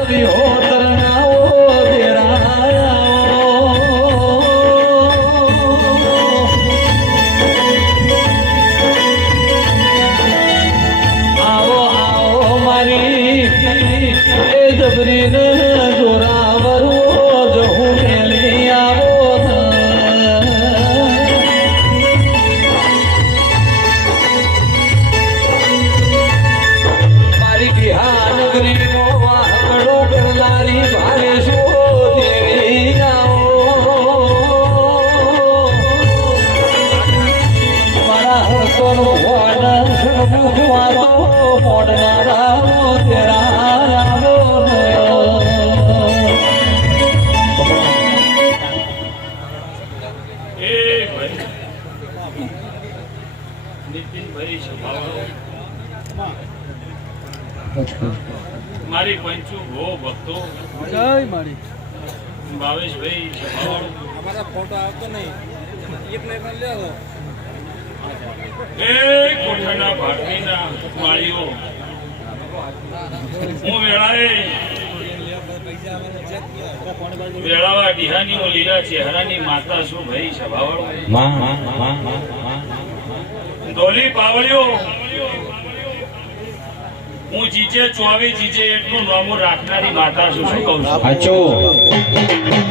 આવો ભાવેશભાઈ ભાઈ અમારા ફોટો આવતો નહીં. એક નહીં લેવો એ કોઠાના માળીઓ હું વેળાએ વેળાવા ડિહાની નો લીલા ચહેરાની માતા શું ભાઈ સભાવાળો ધોલી પાવળિયો. હું જીજે ચોવી જીજે એટલું નોમું રાખનારી માતા છું. શું કહું છું?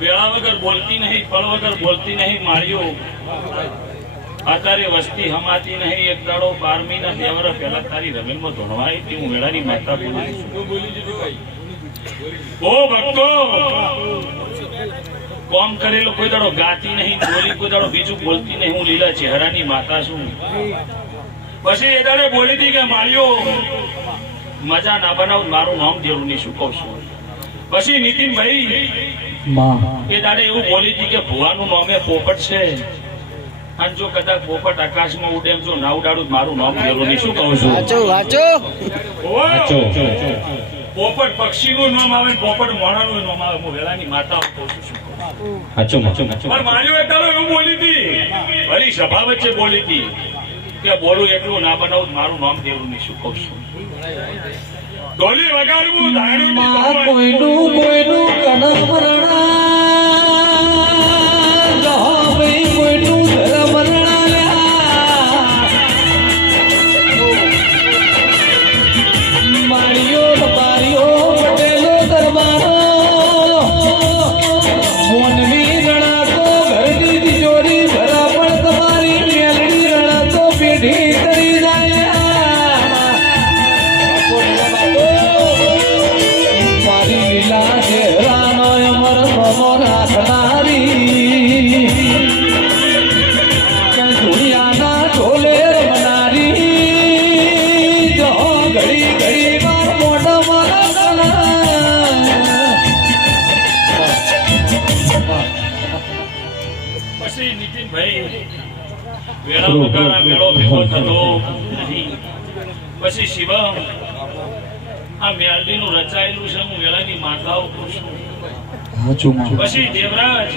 વેળા વગર બોલતી નહીં ફળ વગર બોલતી નહીં માળીઓ. અત્યારે વસ્તી હમાતી નહીં એક દાડો બારમી ના દેવર પહેલા તારી રમીનમાં ધોણવાઈ તે હું વેળાની માતા બોલી ઓ ભક્તો! કોમ કરેલો કોઈ દાડો ગાતી નહીં બોલી કોઈ દાડો બીજું બોલતી નહીં હું લીલા ચહેરાની માતા છું. પછી એ દાડે બોલી હતી કે માળીઓ મજા ના બનાવ મારું નામ દેવું ની શું કહું છું? પછી નીતિનભાઈ એ દાડે એવું બોલી હતી કે ભુવાનું નામે પોપટ છે. અને જો કદાચ પોપટ આકાશમાં ઉડે એમ જો ના ઉડાડું મારું નામ દેવું નહીં શું કહું છું? વાંચો વાંચો. વાંચો પોપટ પક્ષીનું નામ આવે પોપટ મોણાનું નામ આવે. હું વેલાની માતા કહું છું હાચો કહું છું. પણ માર્યો એટલો એવું બોલી હતી. વળી સભા વચ્ચે બોલી હતી કે બોલું એટલું ના બનાવું મારું નામ દેવું નહીં શું કહું છું? ડોલી વગાડવું ધાણું કોઈનું કોઈનું કનમરણા ગહભાઈ પછી શિવમ. આ મેલડીનું રચાયેલું છે હું વેળાની માતાઓ કહું છું. પછી દેવરાજ.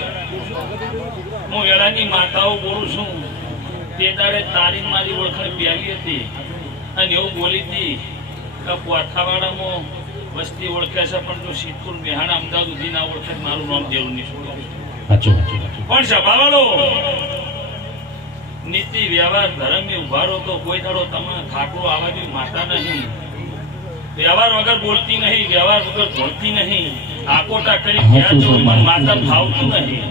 હું વેળાની માતાઓ બોલું છું. તે તારે તારી મારી ઓળખાણ પ્યાલી હતી અને એવું બોલી હતી કે પોથાવાડામાં વસ્તી ઓળખે છે પણ જો સિદ્ધપુર મહેણા અમદાવાદ સુધી ના ઓળખે મારું નામ દેવું નહીં પણ સભાવાળો નીતિ વ્યવહાર ધર્મ ઉભારો તો કોઈ દાડો તમને ઠાકોર આવા જેવી માતા નહીં. વ્યવહાર વગર બોલતી નહીં વ્યવહાર વગર જોડતી નહીં. આકોટા કરી ક્યાં જવું પણ માતા ભાવતું નહીં.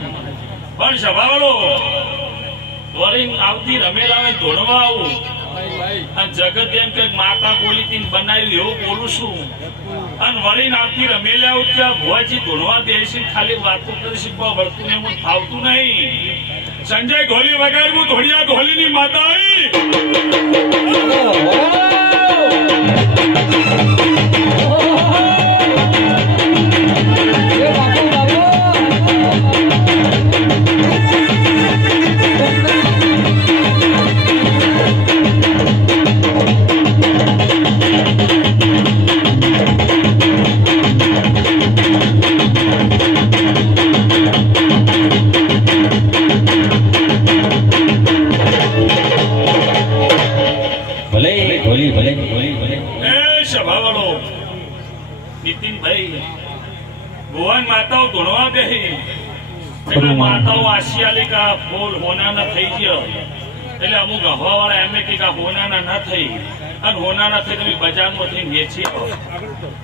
પણ સભાવાળો વળી આવતી રમેલા ધોળવા આવું. અને જગત એમ કે માતા બોલી ને એવું બોલું છું અને વળી આવતી રમેલા ભુવાજી ધોળવા બેસી ખાલી વાતો કરી શીખવા વળતું ને એમ ફાવતું નહીં. સંજય ઢોલી હું ધોળિયા ઢોલીની માતા આવી. નીતિનભાઈ ભુવન માતાઓ ધૂણવા બેહી એટલે માતાઓ આશિયાલી કા ફૂલ હોનાના થઈ ગયો. એટલે અમુક હવા વાળા એમ કે હોનાના ના થઈ. અને હોનાના થઈ તમે બજારમાં થઈને વેચી આવો.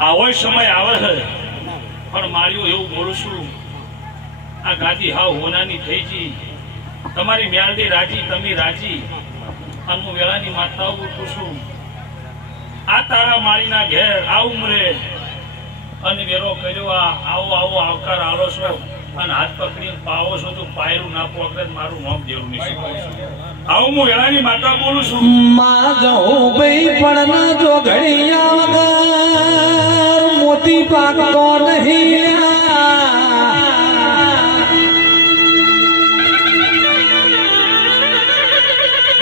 આવો સમય આવે છે. પણ માર્યું એવું બોલું છું. આ ગાદી હાવ હોનાની થઈ ગઈ. તમારી મ્યાલડી રાજી તમે રાજી. અને હું વેળાની માતાઓ પૂછું. આ તારા માળીના ઘેર આ ઉમરે અને વેરો કર્યો, આ આવો આવો, આવકાર આવો છો. અને હાથ પકડીને પાવો છો તો પાયરું ના પકડે મારું નામ દેવું નહીં આવું હું હેળાની માતા બોલું છું. માં જવું ભાઈ પણ ના જો ઘડિયા મોતી પાકતો નહીં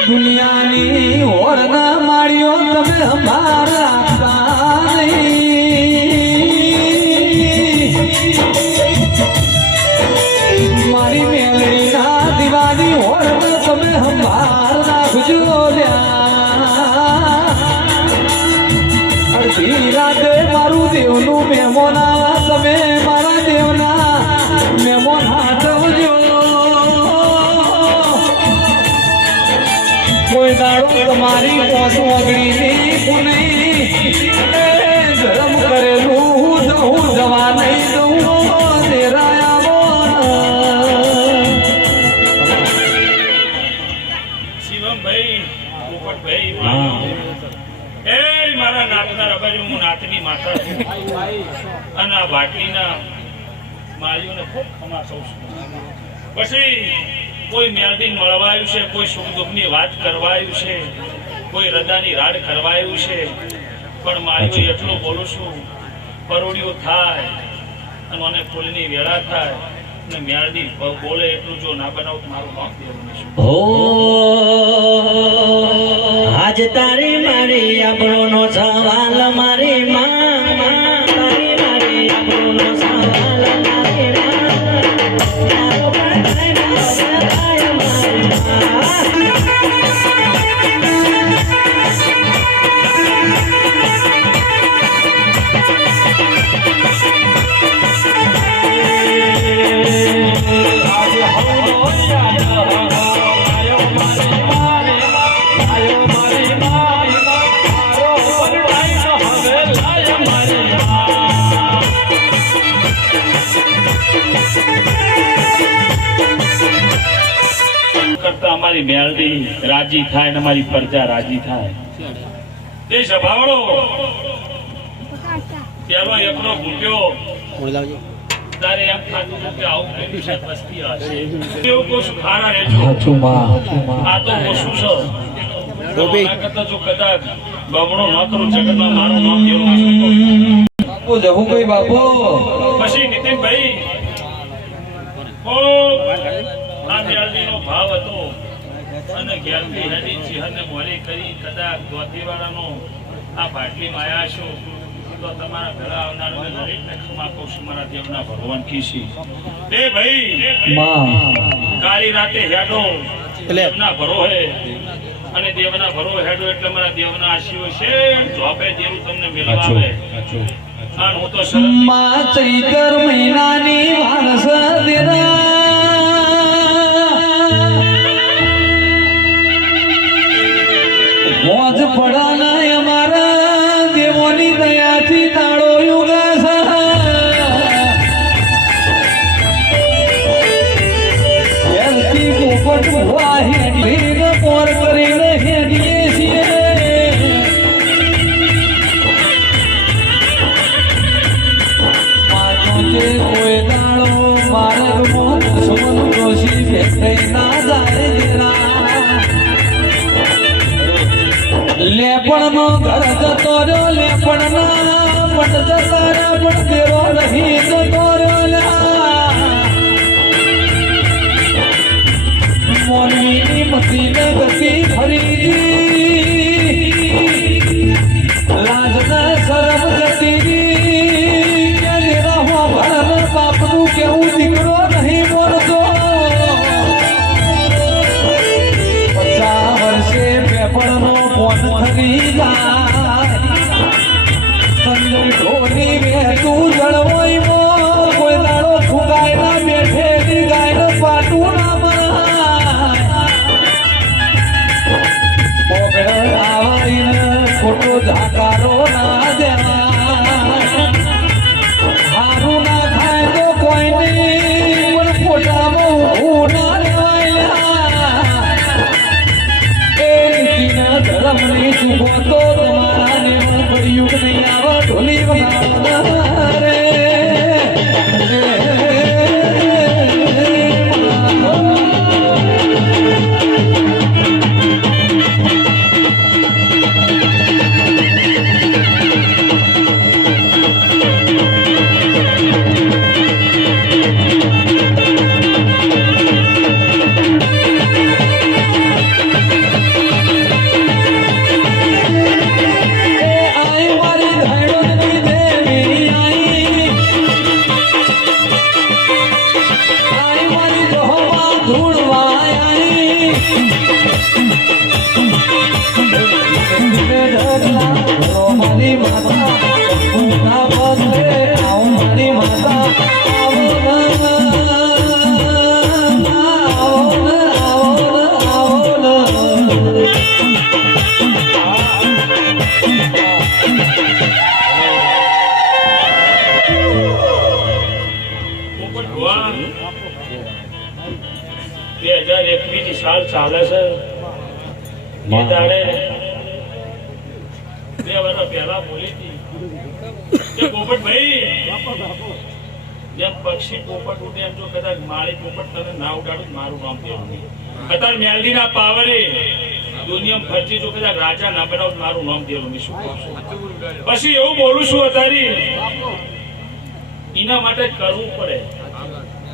દુનિયાની ઓરના માળ્યો તમે અમારા મારી મેલડી ના દિવાની ઓર તમે હંભાર નાખજો. અડધી રાતે મારું દેવનું મેમોના તમે મારા દેવના મહેમાન હાથવજો કોઈ દાડો તમારી પોસું અગડીની પુનઈ એ ગરમ કરેલું દઉં જવા નહીં દઉં તેરાયા માતા અને આ બાટલીના માળીઓને ખૂબ ખમા છું. પછી કોઈ મેલડી મળવાયું છે કોઈ સુખ દુઃખની વાત કરવાયું છે કોઈ હૃદયની રાડ કરવાયું છે પણ મારીઓ એટલું બોલું છું પરોડિયું થાય અને મને ફૂલની વેળા થાય અને મેલડી બોલે એટલું જો ના બનાવું મારું નામ દેવું આજ તારી મારી આપણો નો સવાલમાં અમારી મેળડી રાજી થાય ને અમારી પ્રજા રાજી થાય. એ સભાવડો પેલો એકનો ભૂટ્યો તારે એમ થતું કે આવું કઈ વસ્તી હશે. એવું કોઈ ખારા રહેજો. આ તો ઓછું છે. બાપુ જવું ભાઈ બાપુ? પછી નીતિનભાઈ ભાવ હતો. અને ઘેરથી હેડી જીહને મોરી કરી કદાચ ધોતીવાળાનો આ બાટલીમાં માયા છો તો તમારા ઘરા આવનાર દરેકને ક્ષમા કહું છું મારા દેવના ભગવાન કીશી. એ ભાઈ માં. કાળી રાતે હેડો. દેવના ભરો હે અને દેવના ભરો હેડો એટલે મારા દેવના આશીઓ છે. જોપે દેવું તમને મેળવા આવે. અને હું તો શરમમાં ચૈતર મહિનાની વારસ દેરા बस जसा रामच देवा સાલ ચાલે છે. એ દાડે બે વર્ષ પહેલા બોલી હતી. પોપટભાઈ જેમ પક્ષી પોપટ ઉડે એમ જો કદાચ મારી પોપટ તને ના ઉડાડું મારું નામ દેવું અત્યારે મેલડીના પાવરે દુનિયા ફરતી જો કદાચ રાજા ના બનાવું મારું નામ દેવું શું પછી એવું બોલું છું અત્યારે એના માટે કરવું પડે.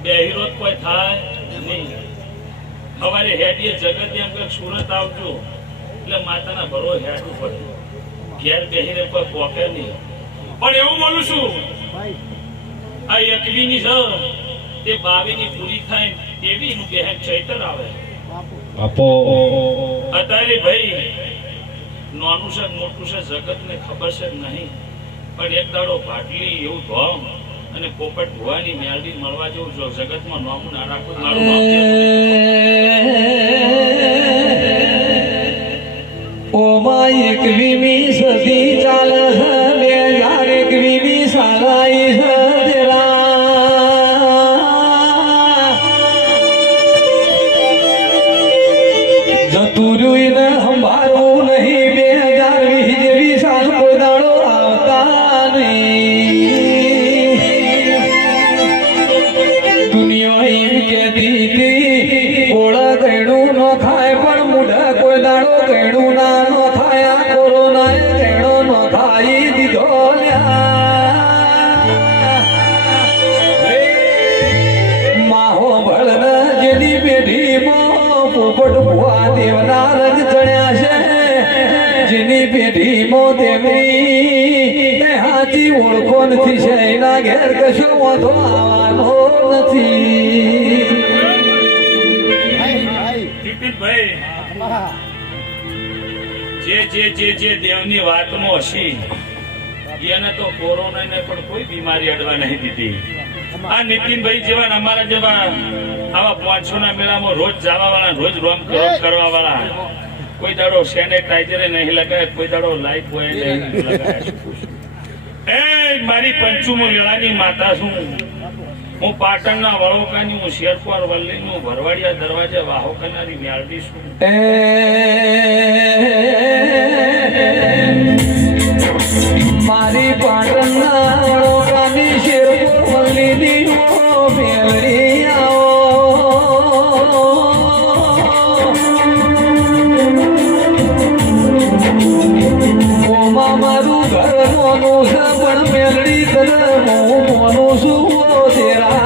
બે વિરોધ કોઈ થાય નહીં. સવારે હેડીએ જગત એમ કે સુરત આવજો. એટલે માતાના ભરો હેડું પડે ઘેર બેહીને કોઈ પોકે નહીં. પણ એવું બોલું છું આ એકવીની છે તે બાવીની પૂરી થાય એવી નું બહેન ચૈતર આવે. આપો અત્યારે ભાઈ નાનું છે મોટું છે જગત ને ખબર છે નહીં. પણ એક દાડો ભાટલી એવું ધોમ. અને પોપટ ભુવાની મેળવી મળવા જેવું જો જગતમાં નામું ના રાખવું મારું દેવું. ઓમાં એકવીમી ચાલે બે દેવી એ હાચી ઓળખો નથી છે એના ઘેર કશો વાંધો આવવાનો નથી. જે જે જે જે દેવની વાતમાં હશી એને તો કોરોનાને પણ કોઈ બીમારી અડવા નહીં દીધી. આ નીતિનભાઈ જેવા અમારા જેવા આવા પાંચસો ના મેળામાં રોજ જવા વાળા રોજ રોમ રોમ કરવા વાળા કોઈ દાડો સેનેટાઈઝર નહીં લગાય, કોઈ દાડો લાઈફ બોય નહીં લગાય. એ મારી પંચુમ વેળાની માતા છું. હું પાટણના વડોકાની હું શેરપુર વલ્લીનું, ભરવાડિયા દરવાજે વાહો કરનારી મેળવી છું. મારી પાટણના વડોદરાની, શેરપુર વલ્લીની હું મેલડી છે પણ મેલડી તને હું મોનું તેરા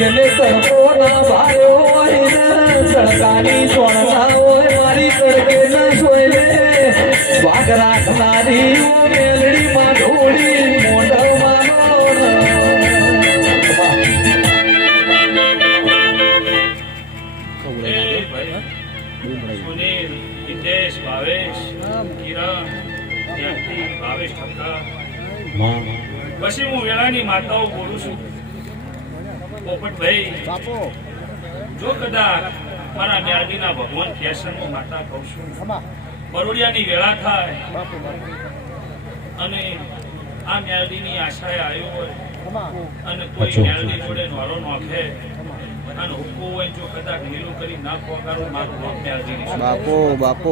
જેને તડકો ના ભાયો હોય તડકાની હોય, મારી તડકે ના સોય વાઘ રાખનારી ઓ મેલડી માં ઢોળી સુનિલ હિતેશ ભાવેશ કિરણ ભાવેશ ઠક્કર પછી હું વેળાની માતાઓ બોલું છું પોપટભાઈ જો કદાચ મારા મ્યાદીના ભગવાન ફેશનનું માતા કહું છું. બરોડિયાની વેળા થાય અને આ મ્યાદીની આશાએ આવ્યો હોય અને કોઈ મેળવી જોડે નોરો નોખે અને હુક્કો હોય જો કદાચ ઢીલું કરી ના પોકારું મારું બાપો બાપો.